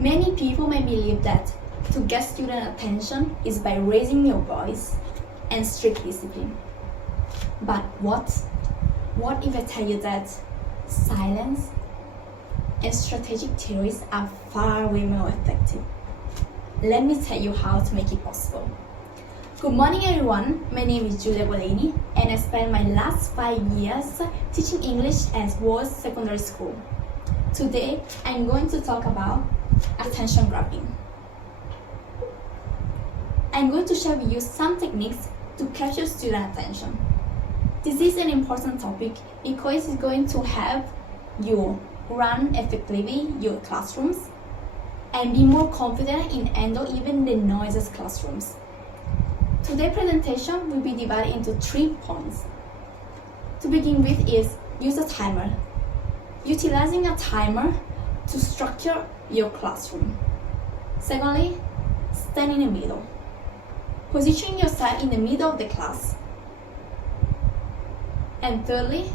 Many people may believe that to get student attention is by raising your voice and strict discipline. But what if I tell you that silence and strategic theories are far way more effective? Let me tell you how to make it possible. Good morning everyone, my name is Julia Gualini and I spent my last 5 years teaching English at World's Secondary School. Today, I'm going to talk about attention grabbing. I'm going to share with you some techniques to capture student attention. This is an important topic because it's going to help you run effectively your classrooms and be more confident in handle even the noisiest classrooms. Today's presentation will be divided into 3 points. To begin with is use a timer. Utilizing a timer to structure your classroom. Secondly, stand in the middle. Position yourself in the middle of the class. And thirdly,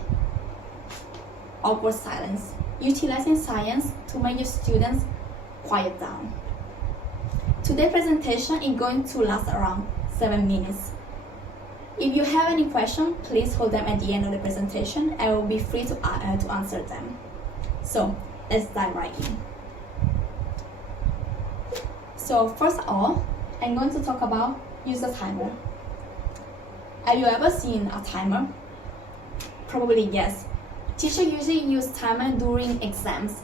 awkward silence. Utilizing silence to make your students quiet down. Today's presentation is going to last around 7 minutes. If you have any questions, please hold them at the end of the presentation. I will be free to answer them. So, let's dive right in. So, first of all, I'm going to talk about use a timer. Have you ever seen a timer? Probably yes. Teachers usually use timer during exams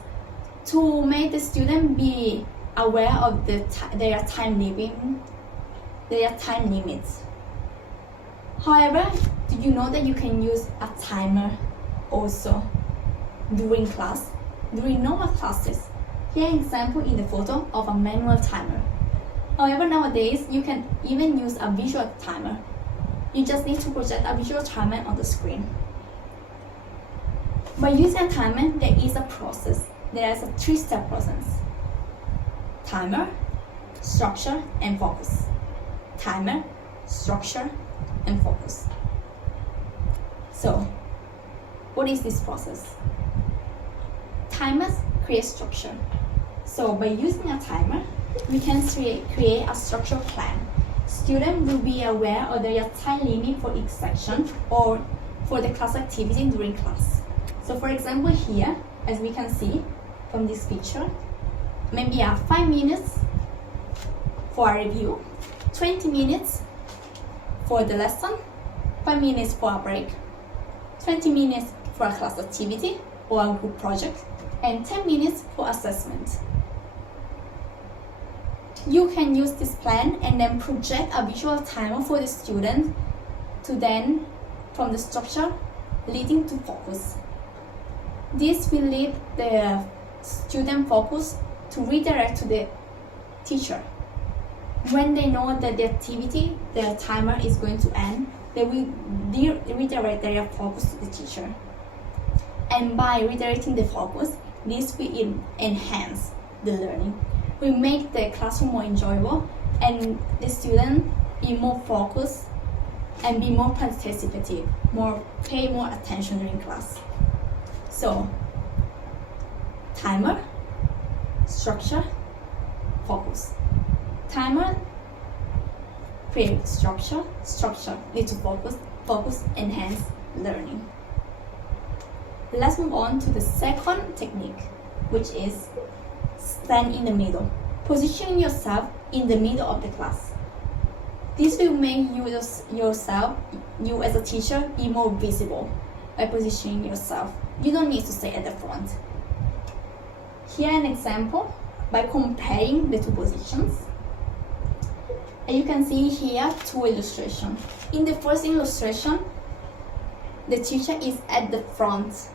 to make the student be aware of their time limits. However, do you know that you can use a timer also during class, during normal classes? Here an example in the photo of a manual timer. However, nowadays you can even use a visual timer. You just need to project a visual timer on the screen. By using a timer, there is a process. There is a 3-step process. Timer, structure, and focus. Timer, structure, and focus. So, what is this process? Timers create structure. So, by using a timer, we can create a structural plan. Students will be aware of their time limit for each section or for the class activity during class. So, for example, here, as we can see from this picture, maybe 5 minutes for a review, 20 minutes for the lesson, 5 minutes for a break, 20 minutes for a class activity or a group project, and 10 minutes for assessment. You can use this plan and then project a visual timer for the student to then, from the structure, leading to focus. This will lead the student focus to redirect to the teacher. When they know that the activity, the timer is going to end, they will redirect their focus to the teacher. And by redirecting the focus, this will enhance the learning. We make the classroom more enjoyable and the student be more focused and be more participative, pay more attention during class. So, timer, structure, focus. Timer create structure, structure lead to focus enhance learning. Let's move on to the second technique, which is stand in the middle. Position yourself in the middle of the class. This will make you as a teacher, be more visible by positioning yourself. You don't need to stay at the front. Here an example by comparing the 2 positions. And you can see here 2 illustrations. In the first illustration, the teacher is at the front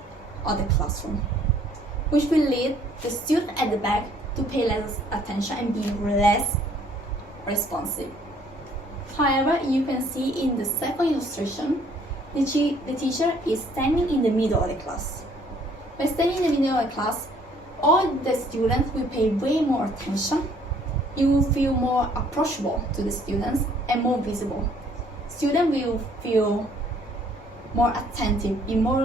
of the classroom, which will lead the student at the back to pay less attention and be less responsive. However, you can see in the second illustration, the teacher is standing in the middle of the class. By standing in the middle of the class, all the students will pay way more attention. You will feel more approachable to the students and more visible. Students will feel more attentive, be more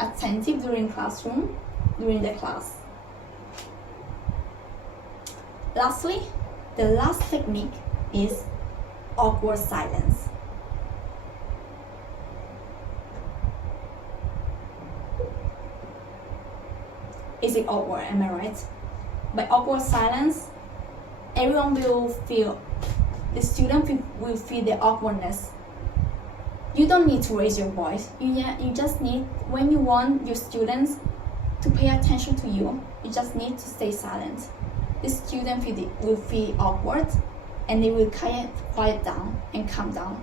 attentive during the class. Lastly, the last technique is awkward silence. Is it awkward? Am I right? By awkward silence, everyone will feel, the student will feel the awkwardness. You don't need to raise your voice. You just need, when you want your students to pay attention to you, you just need to stay silent. The student will feel awkward and they will quiet down and calm down.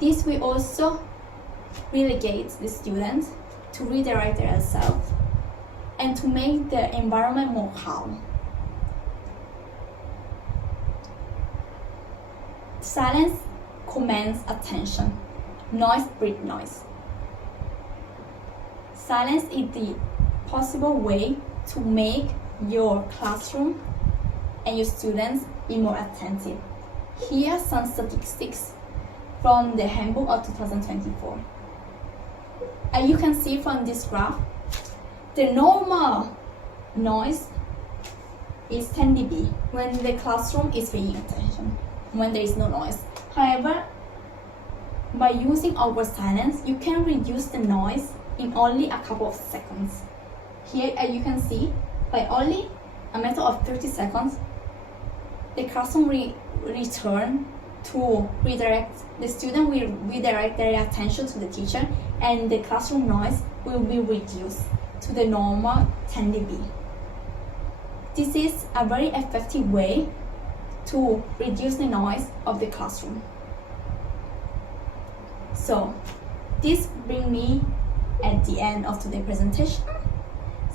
This will also relegate the student to redirect themselves and to make the environment more calm. Silence commands attention. Noise breeds noise. Silence is the possible way to make your classroom and your students be more attentive. Here are some statistics from the handbook of 2024. As you can see from this graph, the normal noise is 10 dB when the classroom is paying attention, when there is no noise. However, by using awkward silence, you can reduce the noise in only a couple of seconds. Here, as you can see, by only a matter of 30 seconds, the classroom return to redirect, the student will redirect their attention to the teacher, and the classroom noise will be reduced to the normal 10 dB. This is a very effective way to reduce the noise of the classroom. So, this brings me at the end of today's presentation.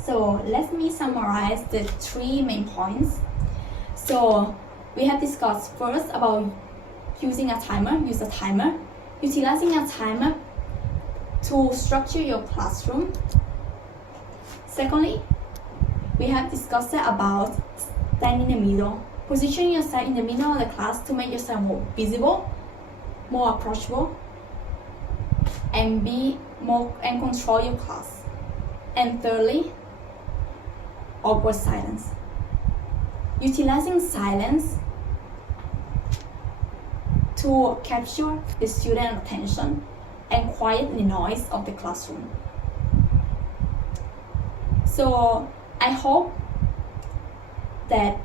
So, let me summarize the 3 main points. So, we have discussed first about using a timer, utilizing a timer to structure your classroom. Secondly, we have discussed about standing in the middle. Position yourself in the middle of the class to make yourself more visible, more approachable, and control your class. And thirdly, awkward silence. Utilizing silence to capture the student attention and quiet the noise of the classroom. So I hope that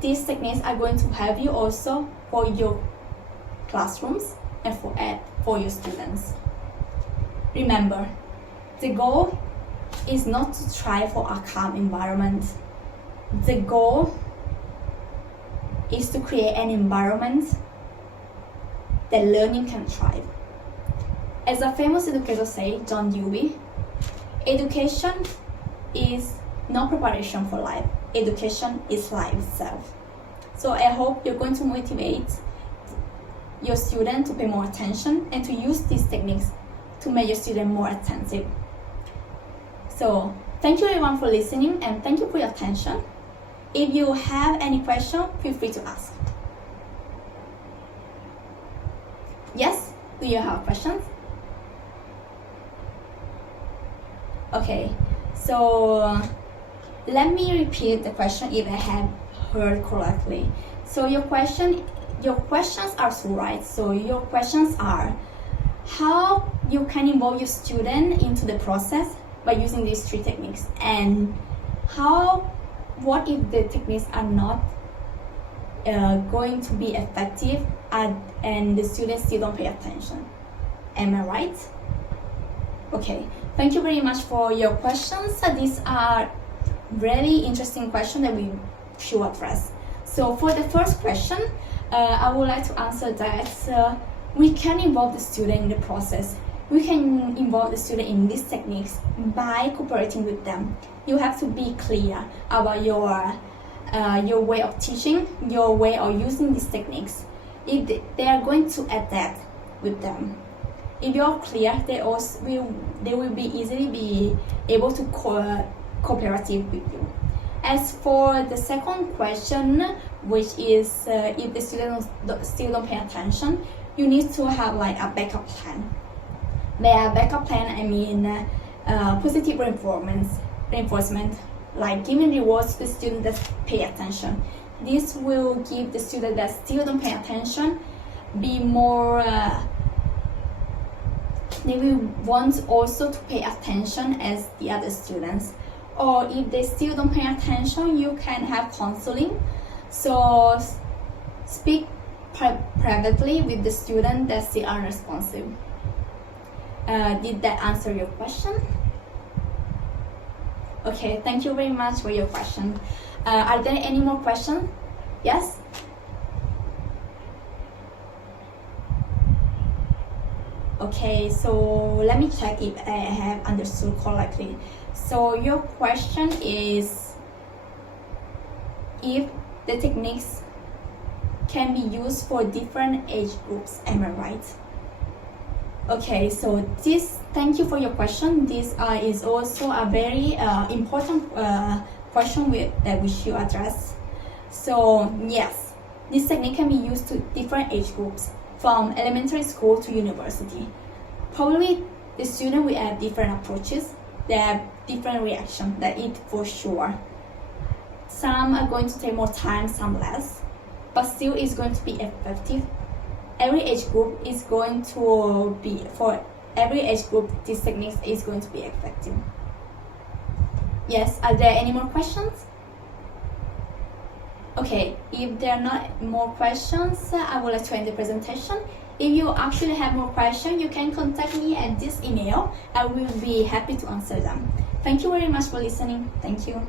these techniques are going to help you also for your classrooms and for your students. Remember, the goal is not to try for a calm environment. The goal is to create an environment that learning can thrive. As a famous educator said, John Dewey, education is not preparation for life. Education is life itself. So I hope you're going to motivate your student to pay more attention and to use these techniques to make your student more attentive. So thank you everyone for listening and thank you for your attention. If you have any question, feel free to ask. Yes? Do you have questions? Okay, so let me repeat the question if I have heard correctly. So your questions are so right. So your questions are how you can involve your student into the process by using these 3 techniques, and what if the techniques are not going to be effective and the students still don't pay attention. Am I right? Okay, thank you very much for your questions. These are really interesting questions that we should address. So for the first question, I would like to answer that we can involve the student in the process. We can involve the student in these techniques by cooperating with them. You have to be clear about your way of teaching, your way of using these techniques. If they are going to adapt with them. If you're clear, they will be easily be able to cooperative with you. As for the second question, which is if the students still don't pay attention, you need to have like a backup plan. By a backup plan, I mean positive reinforcement, like giving rewards to the students that pay attention. This will give the student that still don't pay attention be more they will want also to pay attention as the other students. Or if they still don't pay attention, you can have counseling. So speak privately with the student that's still unresponsive. Did that answer your question? Okay, thank you very much for your question. Are there any more questions? Yes? Okay, so let me check if I have understood correctly. So your question is if the techniques can be used for different age groups, am I right? Okay, so thank you for your question. This is also a very important question that we should address. So yes, this technique can be used to different age groups, from elementary school to university. Probably the student will have different approaches, they have different reactions, that is for sure. Some are going to take more time, some less, but still it's going to be effective. Every age group is going to be, for every age group, this technique is going to be effective. Yes, are there any more questions? Okay, if there are not more questions, I would like to end the presentation. If you actually have more questions, you can contact me at this email. I will be happy to answer them. Thank you very much for listening. Thank you.